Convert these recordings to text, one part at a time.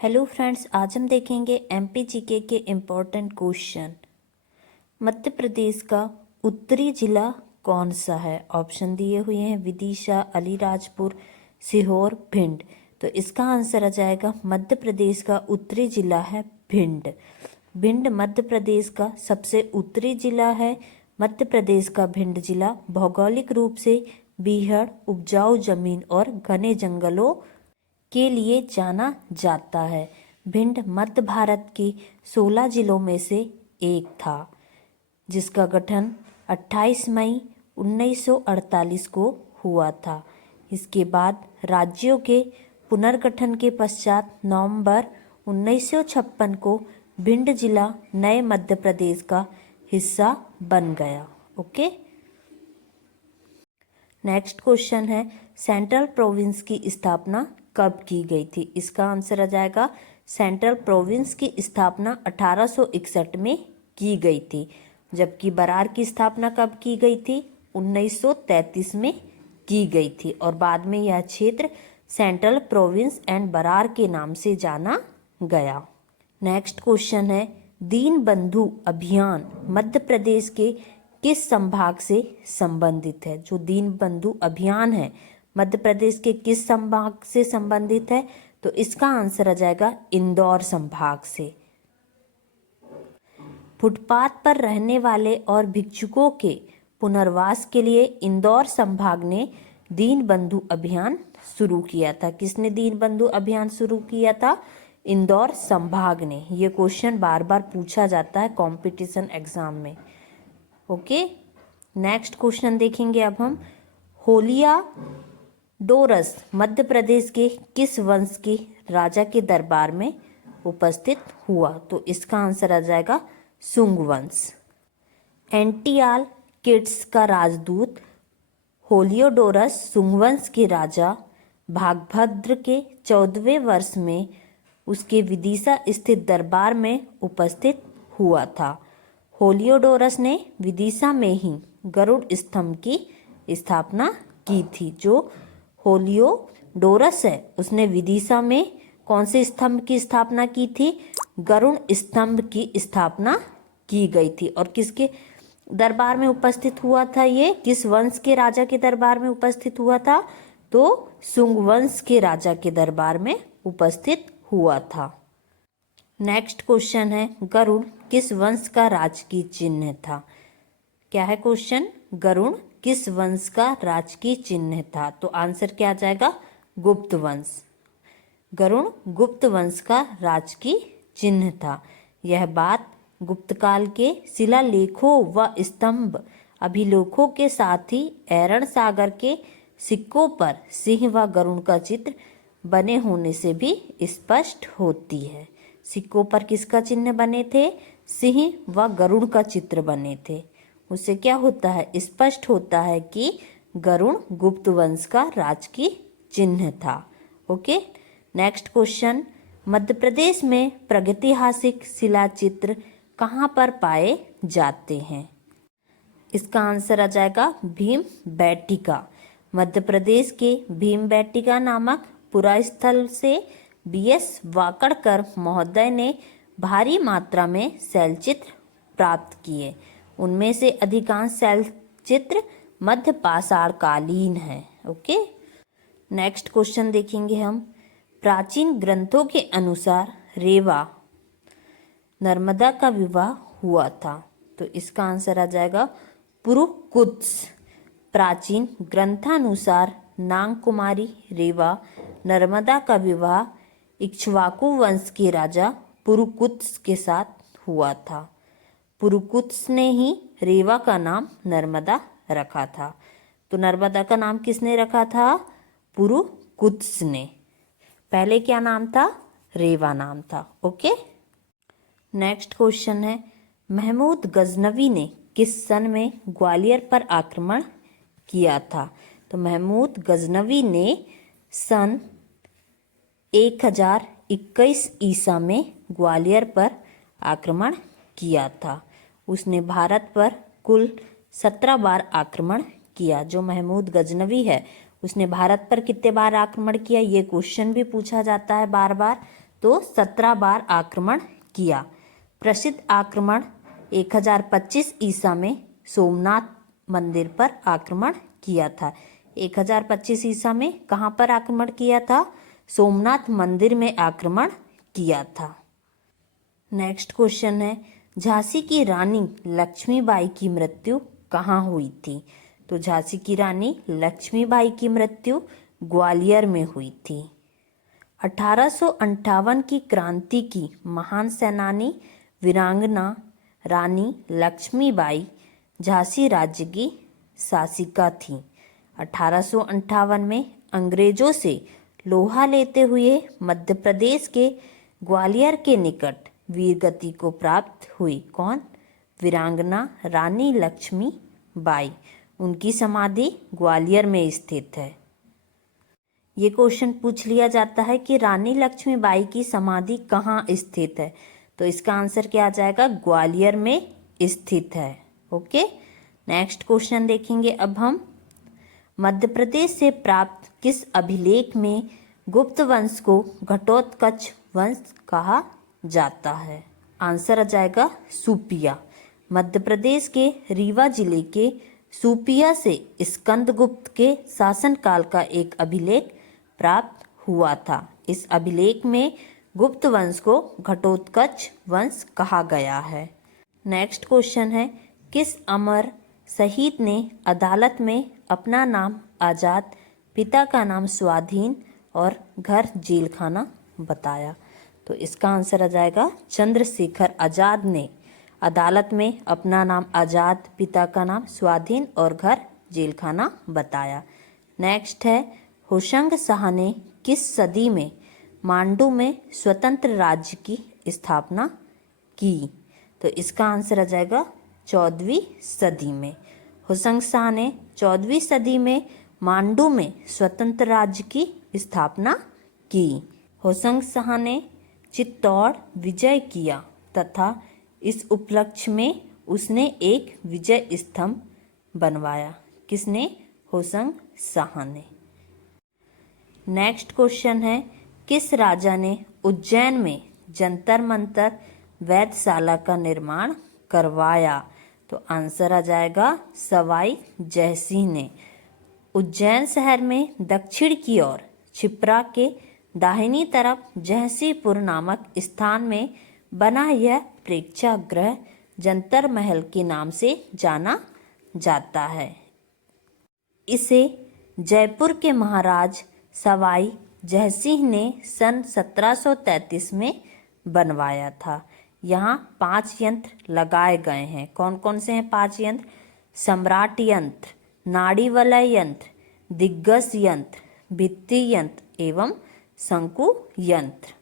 Hello friends, आज हम देखेंगे एमपी जीके के इम्पोर्टेंट क्वेश्चन। मध्य प्रदेश का उत्तरी जिला कौन सा है? ऑप्शन दिए हुए हैं विदिशा, अलीराजपुर, सीहोर, भिंड। तो इसका आंसर आ जाएगा मध्य प्रदेश का उत्तरी जिला है भिंड। भिंड मध्य प्रदेश का सबसे उत्तरी जिला है। मध्य प्रदेश का भिंड जिला भौगोलिक रूप से बीहड़, उपजाऊ जमीन और घने जंगलों के लिए जाना जाता है। भिंड मध्य भारत के 16 जिलों में से एक था, जिसका गठन 28 मई 1948 को हुआ था। इसके बाद राज्यों के पुनर्गठन के पश्चात नवंबर 1956 को भिंड जिला नए मध्य प्रदेश का हिस्सा बन गया। ओके, नेक्स्ट क्वेश्चन है सेंट्रल प्रोविंस की स्थापना कब की गई थी? इसका आंसर आ जाएगा सेंट्रल प्रोविंस की स्थापना 1861 में की गई थी, जबकि बरार की स्थापना कब की गई थी? 1933 में की गई थी और बाद में यह क्षेत्र सेंट्रल प्रोविंस एंड बरार के नाम से जाना गया। नेक्स्ट क्वेश्चन है दीन बंधु अभियान मध्य प्रदेश के किस संभाग से संबंधित है? जो दीन बंधु अभियान है मध्य प्रदेश के किस संभाग से संबंधित है? तो इसका आंसर आ जाएगा इंदौर संभाग से। फुटपाथ पर रहने वाले और भिक्षुकों के पुनर्वास के लिए इंदौर संभाग ने दीन बंधु अभियान शुरू किया था। किसने दीन बंधु अभियान शुरू किया था? इंदौर संभाग ने। ये क्वेश्चन बार बार पूछा जाता है कंपटीशन एग्जाम में। ओके, नेक्स्ट क्वेश्चन देखेंगे अब हम। होलिया डोरस मध्य प्रदेश के किस वंश के राजा के दरबार में उपस्थित हुआ? तो इसका आंसर आ जाएगा सुंग वंश। एंटियाल किट्स का राजदूत होलियोडोरस सुंग वंश के राजा भागभद्र के 14वें वर्ष में उसके विदिशा स्थित दरबार में उपस्थित हुआ था। होलियोडोरस ने विदिशा में ही गरुड़ स्तंभ की स्थापना की थी। जो होलियोडोरस है उसने विदिशा में कौन से स्तंभ की स्थापना की थी? गरुड़ स्तंभ की स्थापना की गई थी। और किसके दरबार में उपस्थित हुआ था? ये किस वंश के राजा के दरबार में उपस्थित हुआ था? तो सुंग वंश के राजा के दरबार में उपस्थित हुआ था। नेक्स्ट क्वेश्चन है गरुड़ किस वंश का राजकीय चिन्ह था? क्या है क्वेश्चन? गरुड़ किस वंश का राजकीय चिन्ह था? तो आंसर क्या आ जाएगा? गुप्त वंश। गरुड़ गुप्त वंश का राजकीय चिन्ह था। यह बात गुप्त काल के शिलालेखों व स्तंभ अभिलेखों के साथ ही ऐरण सागर के सिक्कों पर सिंह व गरुड़ का चित्र बने होने से भी स्पष्ट होती है। सिक्कों पर किसका चिन्ह बने थे? सिंह व गरुड़ का चित्र बने थे। उससे क्या होता है? स्पष्ट होता है कि गरुड़ गुप्त वंश का राजकीय चिन्ह था। Okay, next question. Madhya Pradesh में प्रागैतिहासिक शिलाचित्र कहाँ पर पाए जाते हैं? इसका आंसर आ जाएगा भीम बैटिका। मध्य प्रदेश के भीम बैटिका नामक पुरास्थल से बीएस वाकड़कर महोदय ने भारी मात्रा में शैलचित्र प्राप्त किए। उनमें से अधिकांश शैलचित्र मध्य पाषाण कालीन है। ओके, नेक्स्ट क्वेश्चन देखेंगे हम। प्राचीन ग्रंथों के अनुसार रेवा नर्मदा का विवाह हुआ था। तो इसका आंसर आ जाएगा पुरुकुत्स। प्राचीन ग्रंथानुसार नाग कुमारी रेवा नर्मदा का विवाह इक्ष्वाकु वंश के राजा पुरुकुत्स के साथ हुआ था। पुरुकुत्स ने ही रेवा का नाम नर्मदा रखा था। तो नर्मदा का नाम किसने रखा था? पुरुकुत्स ने। पहले क्या नाम था? रेवा नाम था। ओके, नेक्स्ट क्वेश्चन है महमूद गजनवी ने किस सन में ग्वालियर पर आक्रमण किया था? तो महमूद गजनवी ने सन 1021 ईसा में ग्वालियर पर आक्रमण किया था। उसने भारत पर कुल 17 बार आक्रमण किया। जो महमूद गजनवी है उसने भारत पर कितने बार आक्रमण किया? ये क्वेश्चन भी पूछा जाता है बार बार। तो 17 बार आक्रमण किया। प्रसिद्ध आक्रमण 1025 ईसा में सोमनाथ मंदिर पर आक्रमण किया था। 1025 ईसा में कहाँ पर आक्रमण किया था? सोमनाथ मंदिर में आक्रमण किया था। नेक्स्ट क्वेश्चन है, झांसी की रानी लक्ष्मीबाई की मृत्यु कहाँ हुई थी? तो झांसी की रानी लक्ष्मीबाई की मृत्यु ग्वालियर में हुई थी। 1858 की क्रांति की महान सेनानी वीरांगना रानी लक्ष्मीबाई झांसी राज्य की शासिका थी। 1858 में अंग्रेजों से लोहा लेते हुए मध्य प्रदेश के ग्वालियर के निकट वीरगति को प्राप्त हुई। कौन? वीरांगना रानी लक्ष्मीबाई। उनकी समाधि ग्वालियर में स्थित है। ये क्वेश्चन पूछ लिया जाता है कि रानी लक्ष्मीबाई की समाधि कहाँ स्थित है, तो इसका आंसर क्या आ जाएगा? ग्वालियर में स्थित है। ओके, नेक्स्ट क्वेश्चन देखेंगे अब हम। मध्य प्रदेश से प्राप्त किस अभिलेख में गुप्त वंश को घटोत्कच वंश कहा जाता है? आंसर आ जाएगा सूपिया। मध्य प्रदेश के रीवा जिले के सूपिया से स्कंदगुप्त के शासनकाल का एक अभिलेख प्राप्त हुआ था। इस अभिलेख में गुप्त वंश को घटोत्कच वंश कहा गया है। नेक्स्ट क्वेश्चन है, किस अमर शहीद ने अदालत में अपना नाम आजाद, पिता का नाम स्वाधीन और घर जेल खाना बताया? तो इसका आंसर आ जाएगा चंद्रशेखर आजाद ने अदालत में अपना नाम आजाद, पिता का नाम स्वाधीन और घर जेल खाना बताया। नेक्स्ट है, होशंग शाह ने किस सदी में मांडू में स्वतंत्र राज्य की स्थापना की? तो इसका आंसर आ जाएगा 14वीं सदी में। होशंग शाह ने 14वीं सदी में मांडू में स्वतंत्र राज्य की स्थापना की। होशंग शाह ने चित्तौड़ विजय किया तथा इस उपलक्ष्य में उसने एक विजय स्तंभ बनवाया। किसने? होशंग शाह ने। नेक्स्ट क्वेश्चन है, किस राजा ने उज्जैन में जंतर मंतर वेधशाला का निर्माण करवाया? तो आंसर आ जाएगा सवाई जयसिंह ने। उज्जैन शहर में दक्षिण की ओर छिप्रा के दाहिनी तरफ जयसिंहपुर नामक स्थान में बना यह प्रेक्षागृह जंतर महल के नाम से जाना जाता है। इसे जयपुर के महाराज सवाई जयसिंह ने सन 1733 में बनवाया था। यहाँ 5 यंत्र लगाए गए हैं। कौन कौन से हैं 5 यंत्र? सम्राट यंत्र, नाड़ी वलय यंत्र, दिग्गज यंत्र, भित्ति यंत्र एवं शंकु यंत्र।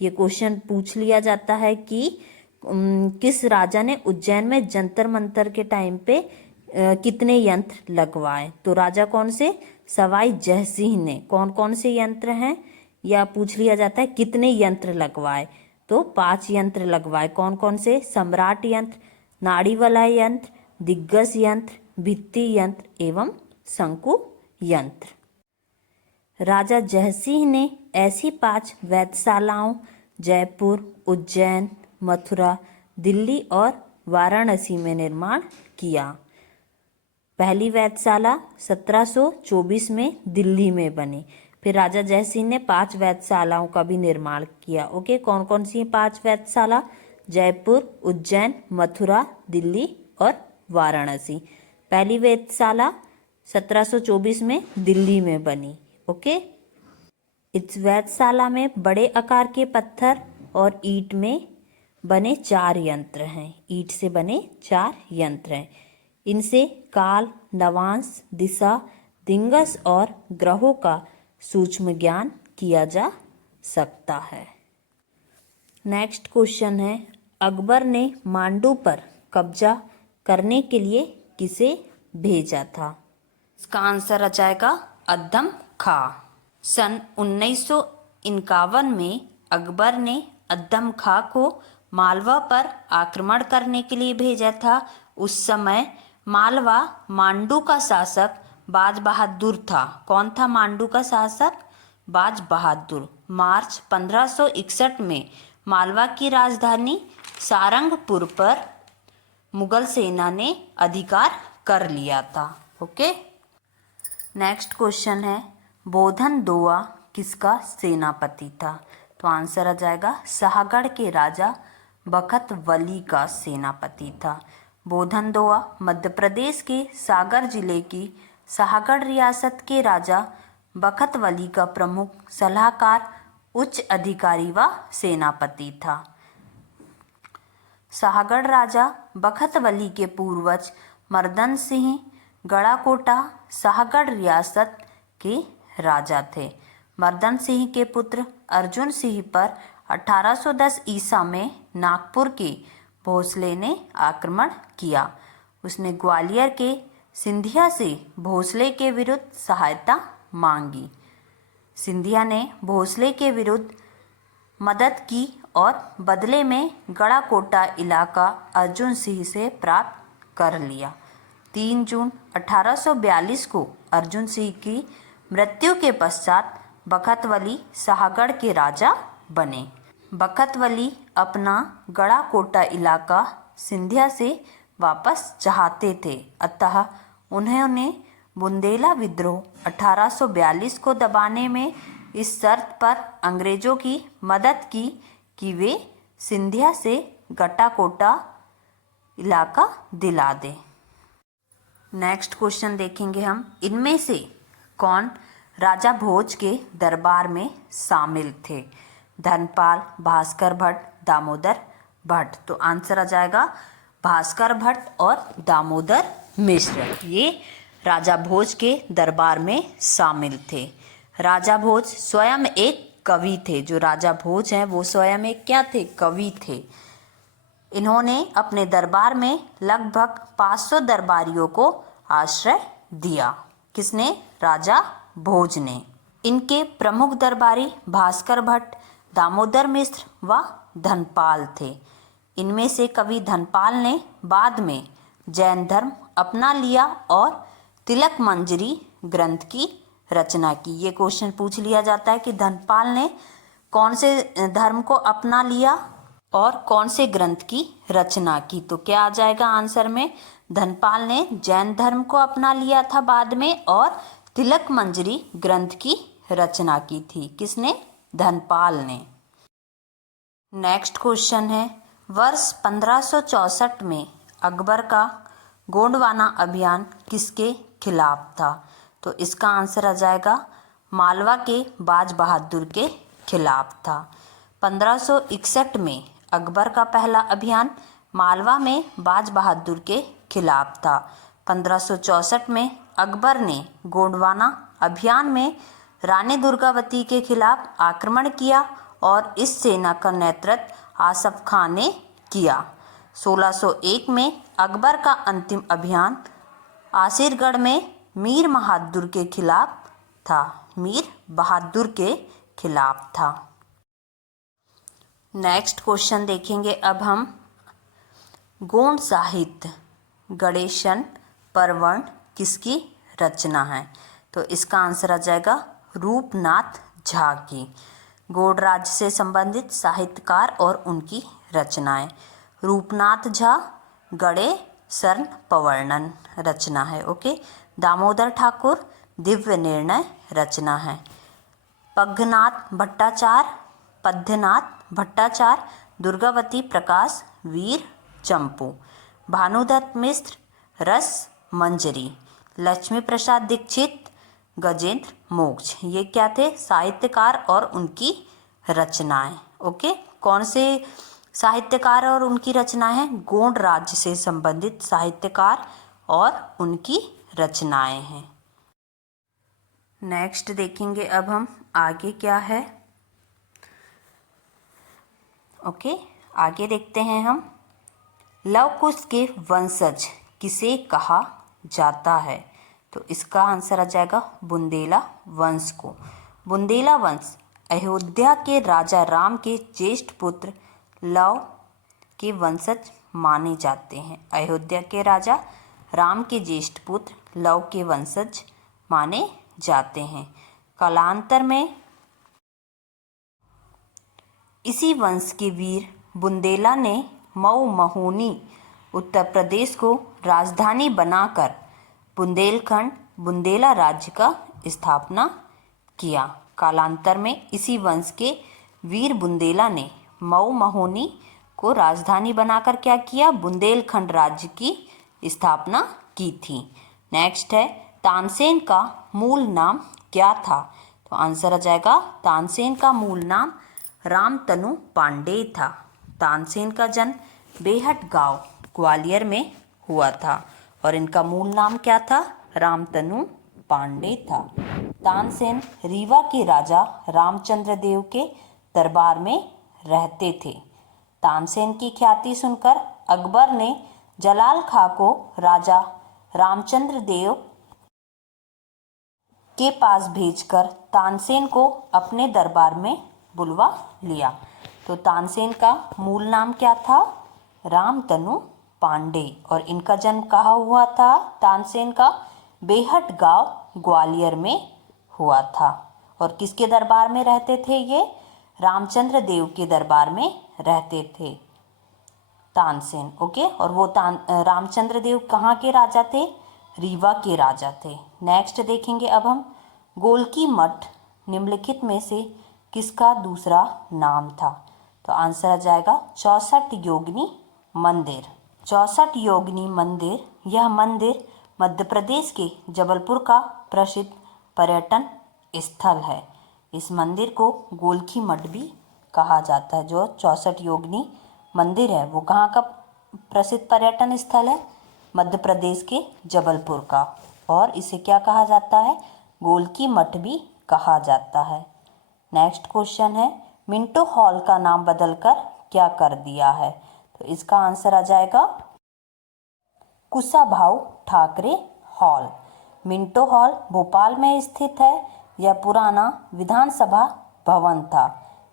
ये क्वेश्चन पूछ लिया जाता है कि किस राजा ने उज्जैन में जंतर मंतर के टाइम पे कितने यंत्र लगवाए? तो राजा कौन से? सवाई जयसिंह ने। कौन कौन से यंत्र हैं या पूछ लिया जाता है कितने यंत्र लगवाए? तो 5 यंत्र लगवाए। कौन कौन से? सम्राट यंत्र, नाड़ी वलय यंत्र, दिग्गज यंत्र, भित्ति यंत्र एवं शंकु यंत्र। राजा जयसिंह ने ऐसी 5 वेधशालाओं जयपुर, उज्जैन, मथुरा, दिल्ली और वाराणसी में निर्माण किया। पहली वेधशाला 1724 में दिल्ली में बनी। फिर राजा जयसिंह ने 5 वेधशालाओं का भी निर्माण किया। ओके, कौन कौन सी 5 वेधशाला? जयपुर, उज्जैन, मथुरा, दिल्ली और वाराणसी। पहली वेधशाला 1724 में दिल्ली में बनी। ओके, इस वेधशाला में बड़े आकार के पत्थर और ईंट में बने 4 यंत्र हैं। ईंट से बने 4 यंत्र हैं। इनसे काल, नवांश, दिशा, दिंगस और ग्रहों का सूक्ष्म ज्ञान किया जा सकता है। नेक्स्ट क्वेश्चन है, अकबर ने मांडू पर कब्जा करने के लिए किसे भेजा था? इसका आंसर आ जाएगा अद्दम खां। सन 1951 में अकबर ने अद्दम खां को मालवा पर आक्रमण करने के लिए भेजा था। उस समय मालवा मांडू का शासक बाज बहादुर था। कौन था मांडू का शासक? बाज बहादुर। मार्च 1561 में मालवा की राजधानी सारंगपुर पर मुगल सेना ने अधिकार कर लिया था। ओके, नेक्स्ट क्वेश्चन है बोधन दोआ किसका सेनापति था? तो आंसर आ जाएगा शाहगढ़ के राजा बखत वली का सेनापति था। बोधन दोआ मध्य प्रदेश के सागर जिले की शाहगढ़ रियासत के राजा बखत वली का प्रमुख सलाहकार, उच्च अधिकारी व सेनापति था। शाहगढ़ राजा बखत वली के पूर्वज मर्दन सिंह गड़ाकोटा शाहगढ़ रियासत के राजा थे। मर्दन सिंह के पुत्र अर्जुन सिंह पर 1810 ईसा में नागपुर के भोसले ने आक्रमण किया। उसने ग्वालियर के सिंधिया से भोसले के विरुद्ध सहायता मांगी। सिंधिया ने भोसले के विरुद्ध मदद की और बदले में गड़ाकोटा इलाका अर्जुन सिंह से प्राप्त कर लिया। 3 जून 1842 को अर्जुन सिंह की मृत्यु के पश्चात बखतवली शाहगढ़ के राजा बने। बखतवली अपना गड़ाकोटा इलाका सिंधिया से वापस चाहते थे, अतः उन्होंने बुंदेला विद्रोह 1842 को दबाने में इस शर्त पर अंग्रेजों की मदद की कि वे सिंधिया से गड़ाकोटा इलाका दिला दें। नेक्स्ट क्वेश्चन देखेंगे हम, इनमें से कौन राजा भोज के दरबार में शामिल थे? धनपाल, भास्कर भट्ट, दामोदर भट्ट। तो आंसर आ जाएगा भास्कर भट्ट और दामोदर मिश्र, ये राजा भोज के दरबार में शामिल थे। राजा भोज स्वयं एक कवि थे। जो राजा भोज हैं वो स्वयं एक क्या थे? कवि थे। इन्होंने अपने दरबार में लगभग 500 दरबारियों को आश्रय दिया। किसने? राजा भोज ने। इनके प्रमुख दरबारी भास्कर भट्ट, दामोदर मिश्र व धनपाल थे। इनमें से कवि धनपाल ने बाद में जैन धर्म अपना लिया और तिलक मंजरी ग्रंथ की रचना की। ये क्वेश्चन पूछ लिया जाता है कि धनपाल ने कौन से धर्म को अपना लिया और कौन से ग्रंथ की रचना की। तो क्या आ जाएगा आंसर में? धनपाल ने जैन धर्म को अपना लिया था बाद में और तिलक मंजरी ग्रंथ की रचना की थी। किसने? धनपाल ने। नेक्स्ट क्वेश्चन है, वर्ष 1564 में अकबर का गोंडवाना अभियान किसके खिलाफ था? तो इसका आंसर आ जाएगा मालवा के बाज बहादुर के खिलाफ था। 1561 में अकबर का पहला अभियान मालवा में बाज बहादुर के खिलाफ था। 1564 में अकबर ने गोंडवाना अभियान में रानी दुर्गावती के खिलाफ आक्रमण किया और इस सेना का नेतृत्व आसफ खान ने किया। 1601 में अकबर का अंतिम अभियान आसिरगढ़ में मीर बहादुर के खिलाफ था। मीर बहादुर के खिलाफ था। नेक्स्ट क्वेश्चन देखेंगे अब हम, गोंड साहित्य गणेशन परवर्ण किसकी रचना है? तो इसका आंसर आ जाएगा रूपनाथ झा की। गोंड राज्य से संबंधित साहित्यकार और उनकी रचनाएं। रूपनाथ झा गणेशन परवर्ण रचना है। ओके। दामोदर ठाकुर दिव्य निर्णय रचना है। पद्यनाथ भट्टाचार्य दुर्गावती प्रकाश वीर चंपू। भानुदत्त मिश्र रस मंजरी। लक्ष्मी प्रसाद दीक्षित गजेंद्र मोक्ष। ये क्या थे? साहित्यकार और उनकी रचनाएं। ओके। कौन से साहित्यकार और उनकी रचनाएं हैं? गोंड राज्य से संबंधित साहित्यकार और उनकी रचनाएं हैं। नेक्स्ट देखेंगे अब हम आगे क्या है। ओके, आगे देखते हैं हम, लव कुश के वंशज किसे कहा जाता है? तो इसका आंसर आ जाएगा बुंदेला वंश को। बुंदेला वंश अयोध्या के राजा राम के ज्येष्ठ पुत्र लव के वंशज माने जाते हैं। अयोध्या के राजा राम के ज्येष्ठ पुत्र लव के वंशज माने जाते हैं। कालांतर में इसी वंश के वीर बुंदेला ने मऊ महोनी उत्तर प्रदेश को राजधानी बनाकर बुंदेलखंड बुंदेला राज्य का स्थापना किया। कालांतर में इसी वंश के वीर बुंदेला ने मऊ महोनी को राजधानी बनाकर क्या किया? बुंदेलखंड राज्य की स्थापना की थी। नेक्स्ट है तानसेन का मूल नाम क्या था? तो आंसर आ जाएगा तानसेन का मूल नाम रामतनु पांडेय था। तानसेन का जन्म बेहट गांव ग्वालियर में हुआ था और इनका मूल नाम क्या था? रामतनु पांडेय था। तानसेन रीवा के राजा रामचंद्र देव के दरबार में रहते थे। तानसेन की ख्याति सुनकर अकबर ने जलाल खां को राजा रामचंद्र देव के पास भेजकर तानसेन को अपने दरबार में बुलवा लिया। तो तानसेन का मूल नाम क्या था? रामतनु पांडेय। और इनका जन्म कहाँ हुआ था? तानसेन का बेहट गांव ग्वालियर में हुआ था। और किसके दरबार में रहते थे ये? रामचंद्र देव के दरबार में रहते थे तानसेन। ओके, और वो रामचंद्र देव कहाँ के राजा थे? रीवा के राजा थे। नेक्स्ट देखेंगे अब हम गोलकी मठ निम्नलिखित में से किसका दूसरा नाम था? तो आंसर आ जाएगा 64 योगिनी मंदिर। 64 योगिनी मंदिर, यह मंदिर मध्य प्रदेश के जबलपुर का प्रसिद्ध पर्यटन स्थल है। इस मंदिर को गोलकी मठ भी कहा जाता है। जो 64 योगिनी मंदिर है वो कहाँ का प्रसिद्ध पर्यटन स्थल है? मध्य प्रदेश के जबलपुर का। और इसे क्या कहा जाता है? गोलकी मठ भी कहा जाता है। नेक्स्ट क्वेश्चन है मिंटो हॉल का नाम बदलकर क्या कर दिया है? तो इसका आंसर आ जाएगा Kushabhau Thackeray hall. Minto hall Bhopal में स्थित है। यह पुराना विधानसभा भवन था।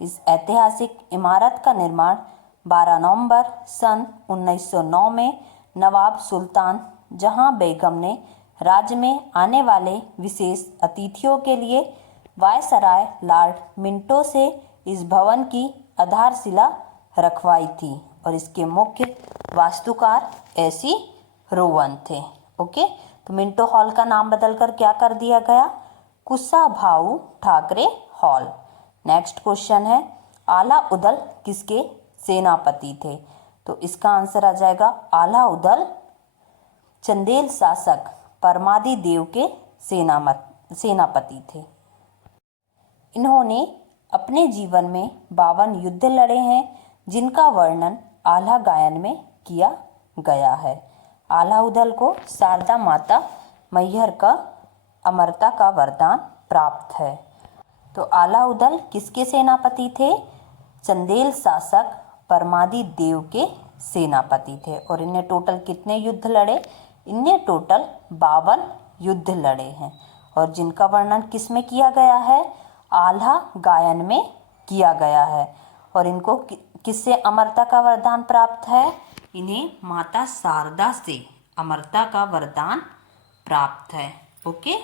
इस ऐतिहासिक इमारत का निर्माण 12 नवंबर सन 1909 में नवाब सुल्तान जहां बेगम ने राज्य में आने वाले विशेष अतिथियों के लिए वायसराय लॉर्ड मिंटो से इस भवन की आधारशिला रखवाई थी और इसके मुख्य वास्तुकार एसी रोवन थे। ओके, तो मिंटो हॉल का नाम बदलकर क्या कर दिया गया? Kushabhau Thackeray hall. Next question है आला उदल किसके सेनापति थे? तो इसका आंसर आ जाएगा आला उदल चंदेल शासक परमादि देव के सेनापति थे। इन्होंने अपने जीवन में 52 युद्ध लड़े हैं जिनका वर्णन आला गायन में किया गया है। आला उदल को शारदा माता मैहर का अमरता का वरदान प्राप्त है। तो आला उदल किसके सेनापति थे? चंदेल शासक परमादि देव के सेनापति थे। और इन्हें टोटल कितने युद्ध लड़े? इन्हें टोटल 52 युद्ध लड़े हैं और जिनका वर्णन किस में किया गया है? आल्हा गायन में किया गया है। और इनको किससे अमरता का वरदान प्राप्त है? इन्हें माता शारदा से अमरता का वरदान प्राप्त है। ओके।